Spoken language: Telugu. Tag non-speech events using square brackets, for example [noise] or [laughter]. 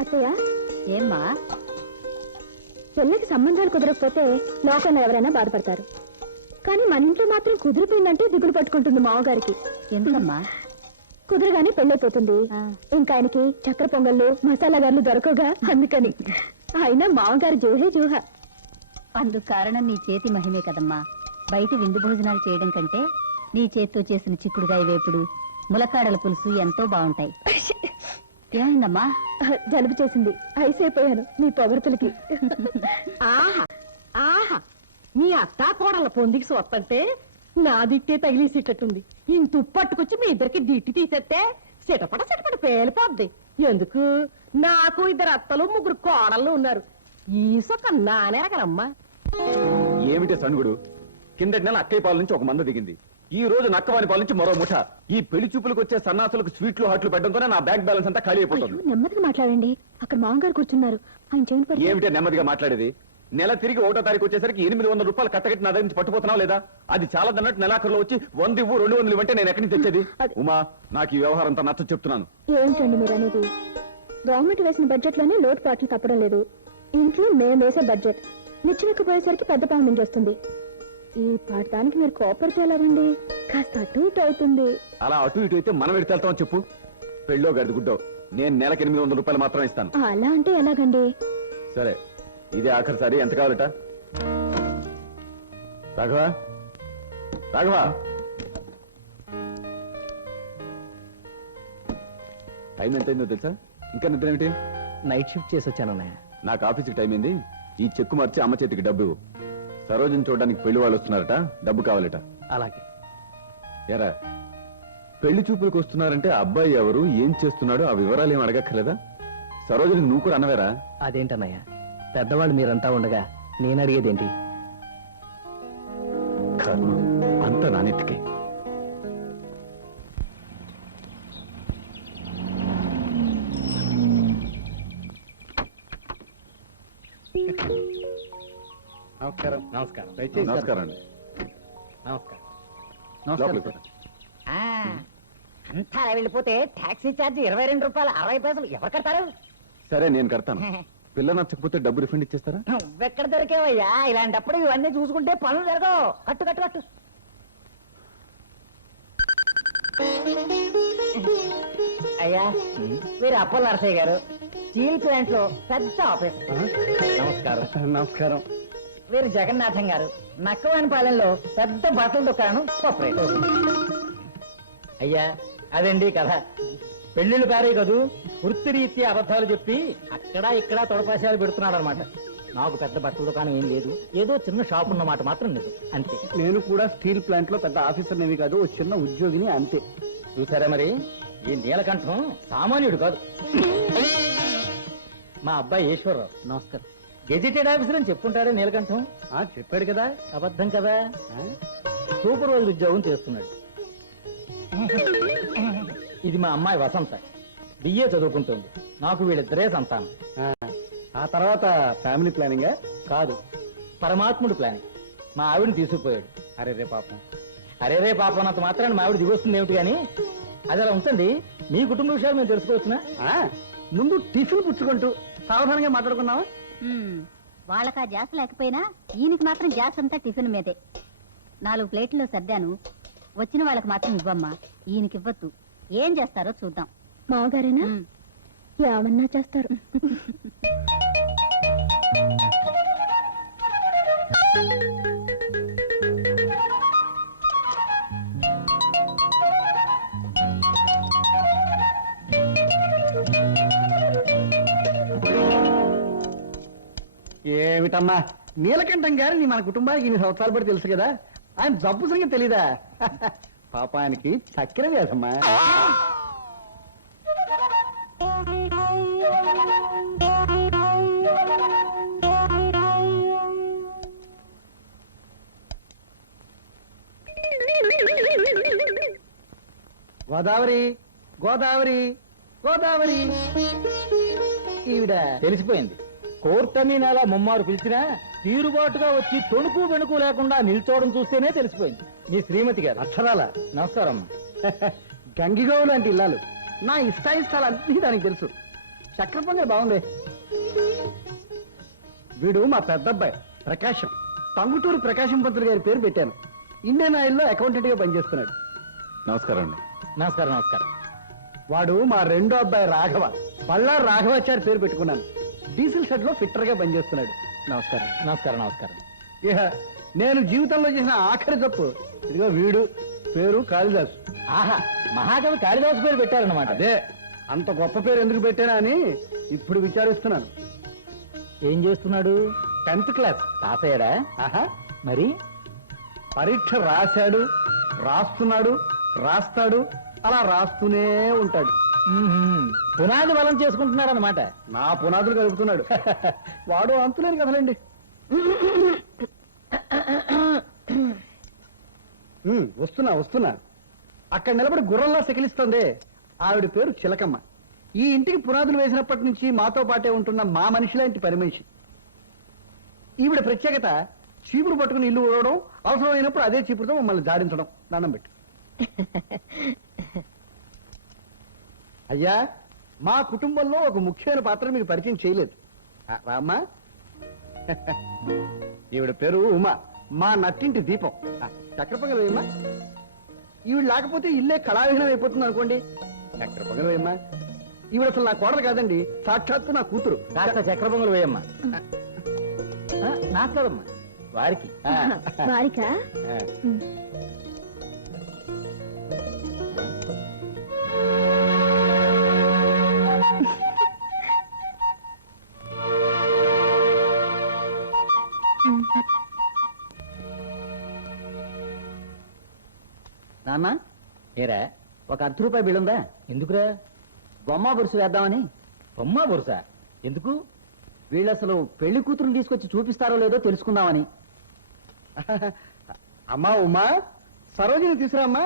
అత్తయ్య? ఏమ్మా? చెల్లికి సంబంధాలు కుదరకపోతే లోకంలో ఎవరైనా బాధపడతారు. కానీ మన ఇంట్లో మాత్రం కుదిరిపోయిందంటే దిగులు పట్టుకుంటుంది మామగారికి. ఎందుకమ్మా? కుదురుగానే పెళ్ళైపోతుంది. ఇంకా ఆయనకి చక్కెర పొంగళ్ళు మసాలా గారులు దొరకగా అందుకని. అయినా మామగారి జూహే జూహ. అందుకు కారణం నీ చేతి మహిమే కదమ్మా. బయట విందు భోజనాలు చేయడం కంటే నీ చేత్తో చేసిన చిక్కుడుగాయ వేపుడు ములక్కాడల పులుసు ఎంతో బాగుంటాయి. ఏమైందమ్మా? జలుబు చేసింది. ఐస్ అయిపోయాను మీ పొగరుతులకి ఆహా ఆహా. మీ అత్తా కోడల పొందికి సొత్తంటే నా దిట్టే తగిలేసేటట్టుంది. ఇంత పట్టుకొచ్చి మీ ఇద్దరికి దిట్టి తీసేస్తే సిటపట సిటపట పేలిపోద్ది. ఎందుకు? నాకు ఇద్దరు అత్తలు ముగ్గురు కోడళ్ళు ఉన్నారు. ఈసొక నానేరగనమ్మా ఏమిటి సణుగుడు? కిందటి నెల అక్కయ్య పాల నుంచి ఒక మంద దిగింది. ఈ రోజు నక్కవాని పాల నుంచి మరో ముఠ. ఈ పెళ్ళి చూపులకు వచ్చే సన్నాసులకు స్వీట్లు హాట్లు పెట్టడంతోనే నా బ్యాంక్ బ్యాలెన్స్ అంతా ఖాళీ అయిపోతుంది. నెమ్మదిగా మాట్లాడండి. అక్కడ మామగారు కూర్చున్నారు. ఆయన చెవిని పడి ఏమిటి నెమ్మదిగా మాట్లాడేది? నెల తిరిగి ఒకటో తారీఖు వచ్చేసరికి ఎనిమిది వందల రూపాయలు కట్టగట్టి నా దగ్గర నుంచి పట్టుకుపోతున్నావు లేదా? అది చాలా దన్నట్టు నెలాఖరులో వచ్చి వంద ఇవ్వు రెండు వందలు ఇవ్వంటే నేను ఎక్కడి నుంచి తెచ్చేది? ఉమా నాకు ఈ వ్యవహారం అంతా నచ్చ చెప్తున్నాను. ఏంటండి మీరు అనేది? గవర్నమెంట్ వేసిన బడ్జెట్లోనే లోటు పాటలు తప్పడం లేదు. ఇంట్లో మేము వేసే బడ్జెట్. నిచ్చినకపోయేసరికి పెద్ద పాము మింగేస్తుంది. ఈ పాఠానికి మీరు కోపడితే ఎలాగండి? కాస్త అటు ఇటు అవుతుంది. అలా అటు ఇటు అయితే మనం ఎడితే వెళ్తామని చెప్పు. పెళ్ళో గడిది గుడ్డో. నేను నెలకి ఎనిమిది వందల రూపాయలు మాత్రం ఇస్తాను. అలా అంటే ఎలాగండి? సరే ఇదే ఆఖరిసారి ఎంత కావాలట? రాఘవ? రాఘవ? టైం ఎంత అయిందో తెలుసా? ఇంకా నిద్ర ఏమిటి? నైట్ షిఫ్ట్ చేసి వచ్చానన్నయ్య నాకు ఆఫీస్కి టైం అయింది ఈ చెక్కు మార్చి అమ్మ చేతికి డబ్బు. ఇవ్వు. సరోజని చూడడానికి పెళ్ళి వాళ్ళు వస్తున్నారట డబ్బు కావాలట. అలాగే. ఎరా పెళ్ళి చూపులకు వస్తున్నారంటే అబ్బాయి ఎవరు ఏం చేస్తున్నాడో ఆ వివరాలు ఏం అడగక్కర్లేదా? సరోజని నువ్వు కూడా అన్నవేరా? అదేంటన్నయ్య పెద్దవాళ్ళు మీరంతా ఉండగా నేను అడిగేదేంటి? కర్మ అంత నానెత్తికే. నమస్కారం. నమస్కారం. నమస్కారం అండి. నమస్కారం. లోపలికి రా. అంతా అలా వెళ్ళిపోతే టాక్సీ ఛార్జ్ ఇరవై రెండు రూపాయలు అరవై పైసలు ఎవరు కడతారు? సరే నేను కడతాను. [laughs] పిల్ల నచ్చకపోతే డబ్బు రిఫండ్ ఇచ్చేస్తారా? నువ్వెక్కడ దొరికేవయ్యా? ఇలాంటప్పుడు ఇవన్నీ చూసుకుంటే పనులు జరగవు. కట్టు కట్టు కట్టు. అయ్యా అప్పల నరసయ్య గారు. స్టీల్ ప్లాంట్లో పెద్ద ఆఫీస్. నమస్కారం. నమస్కారం. వీరు జగన్నాథం గారు. నక్కవానిపాలెంలో పెద్ద బట్టల దుకాణం సపరేట్ అయ్యా అదండి కథ. పెళ్ళిళ్ళు కారే కదూ? వృత్తిరీత్యా అబద్ధాలు చెప్పి అక్కడ ఇక్కడ తొడపాశాలు పెడుతున్నాడు అనమాట నాకు పెద్ద బట్టల దుకాణం ఏం లేదు. ఏదో చిన్న షాప్ ఉన్నమాట మాత్రం నిజం అంతే. నేను కూడా స్టీల్ ప్లాంట్లో పెద్ద ఆఫీసర్ నేవి కాదు ఓ చిన్న ఉద్యోగిని అంతే. చూసారా మరి? ఈ నీలకంఠం సామాన్యుడు కాదు. మా అబ్బాయి ఈశ్వరరావు. నమస్కారం. గెజిటెడ్ ఆఫీసర్ అని చెప్పుకుంటాడే నీలకంఠం? ఆ చెప్పాడు కదా. అబద్ధం కదా? సూపర్వైజర్ ఉద్యోగం చేస్తున్నాడు. ఇది మా అమ్మాయి వసంత. బిఏ చదువుకుంటుంది. నాకు వీళ్ళిద్దరే సంతానం. ఆ. ఆ తర్వాత ఫ్యామిలీ ప్లానింగ్ కాదు పరమాత్ముడు ప్లానింగ్ మా ఆవిడని తీసుకుపోయాడు. అరే రే పాపం. అరే రే పాప అన్నంత మాత్రాన్ని మా ఆవిడ దిగొస్తుంది ఏమిటి కానీ? అది అలా ఉంచండి మీ కుటుంబ విషయాలు మేము తెలుసుకోవచ్చునా? ముందు టిఫిన్ పుచ్చుకుంటూ సావధానంగా మాట్లాడుకున్నావా వాళ్ళకా జాస్ లేకపోయినా ఈయనకి మాత్రం జాస్ అంతా టిఫిన్ మీదే. నాలుగు ప్లేట్లో సర్దాను. వచ్చిన వాళ్ళకి మాత్రం ఇవ్వమ్మా. ఈయనకి ఇవ్వద్దు. ఏం చేస్తారో చూద్దాం. మామగారేనా. ఏమన్నా చేస్తారు. [laughs] ఏమిటమ్మా? నీలకంఠం గారిని మన కుటుంబానికి ఇన్ని సంవత్సరాలు పడి తెలుసు కదా? ఆయన జబ్బు సంగతి తెలీదా? [laughs] పాప ఆయనకి చక్కెర వ్యాధమ్మా. గోదావరి గోదావరి గోదావరి. ఈవిడ. తెలిసిపోయింది. కోర్టని నెల ముమ్మారు పిలిచినా తీరుబాటుగా వచ్చి తొణుకు వెనుకు లేకుండా నిల్చోవడం చూస్తేనే తెలిసిపోయింది. మీ శ్రీమతి గారు. అక్షరాల. నమస్కారం [laughs] గంగిగోవు లాంటి ఇల్లాలు. నా ఇష్టాయిష్టాలు అన్నీ దానికి తెలుసు. చక్కెర పొంగల్ బాగుంది. వీడు మా పెద్దబ్బాయి ప్రకాశం. టంగుటూరు ప్రకాశం పంతులు గారి పేరు పెట్టాను. ఇండియన్ ఆయిల్లో అకౌంటెంట్గా పనిచేస్తున్నాడు. నమస్కారం అండి. నమస్కారం నమస్కారం. వాడు మా రెండో అబ్బాయి రాఘవ. పల్లారు రాఘవాచారి పేరు పెట్టుకున్నాను. డీజిల్ షెడ్లో ఫిట్టర్గా పనిచేస్తున్నాడు. నమస్కారం. నమస్కారం నమస్కారం. ఇహ నేను జీవితంలో చేసిన ఆఖరి తప్పు. ఇదిగో వీడు పేరు కాళిదాసు. ఆహా మహాకవి కాళిదాసు పేరు పెట్టారన్నమాట. అదే అంత గొప్ప పేరు ఎందుకు పెట్టానా అని ఇప్పుడు విచారిస్తున్నాను. ఏం చేస్తున్నాడు? Tenth class. పాస్ అయ్యాడా ఆహా. మరి? పరీక్ష రాశాడు రాస్తున్నాడు రాస్తాడు అలా రాస్తూనే ఉంటాడు. పునాది బలం చేసుకుంటున్నాడు అనమాట నా పునాదులు కలుపుతున్నాడు [laughs] వాడు అంతులేని కదలండి ఉమ్, వస్తున్నా వస్తున్నా. అక్కడ నిలబడి గుర్రంలా సెకిలిస్తుంది ఆవిడ పేరు చిలకమ్మ. ఈ ఇంటికి పునాదులు వేసినప్పటి నుంచి మాతో పాటే ఉంటున్న మా మనిషి లాంటి పని మనిషి. ఈవిడ ప్రత్యేకత చీపురు పట్టుకుని ఇల్లు ఊడవడం అవసరమైనప్పుడు అదే చీపురుతో మమ్మల్ని జాడించడం. దండం పెట్టి. [laughs] అయ్యా మా కుటుంబంలో ఒక ముఖ్యమైన పాత్ర మీకు పరిచయం చేయలేదు. ఆ, రామ్మా [laughs] ఈవిడ పేరు ఉమా. మా నట్టింటి దీపం. చక్కెర పొంగల్ వేయమ్మా. ఈవిడ లేకపోతే ఇల్లే కళావిహీనం అయిపోతుంది అనుకోండి. చక్కెర పొంగల్ వేయమ్మా. ఈవిడ అసలు నా కోడలు కాదండి సాక్షాత్తు నా కూతురు. కాస్త చక్ర పొంగలు వేయమ్మా. ఆ, నాకు కదమ్మా. వారికి. వారికా? నాన్న. ఏరా ఒక అర్ధ రూపాయి బిళ్ళుందా ఎందుకురా? బొమ్మ బొరుస వేద్దామని. బొమ్మ బొరుసా? ఎందుకు? వీళ్ళు అసలు పెళ్ళి కూతురుని తీసుకొచ్చి చూపిస్తారో లేదో తెలుసుకుందామని. అమ్మా ఉమా సరోజిని తీసురామ్మా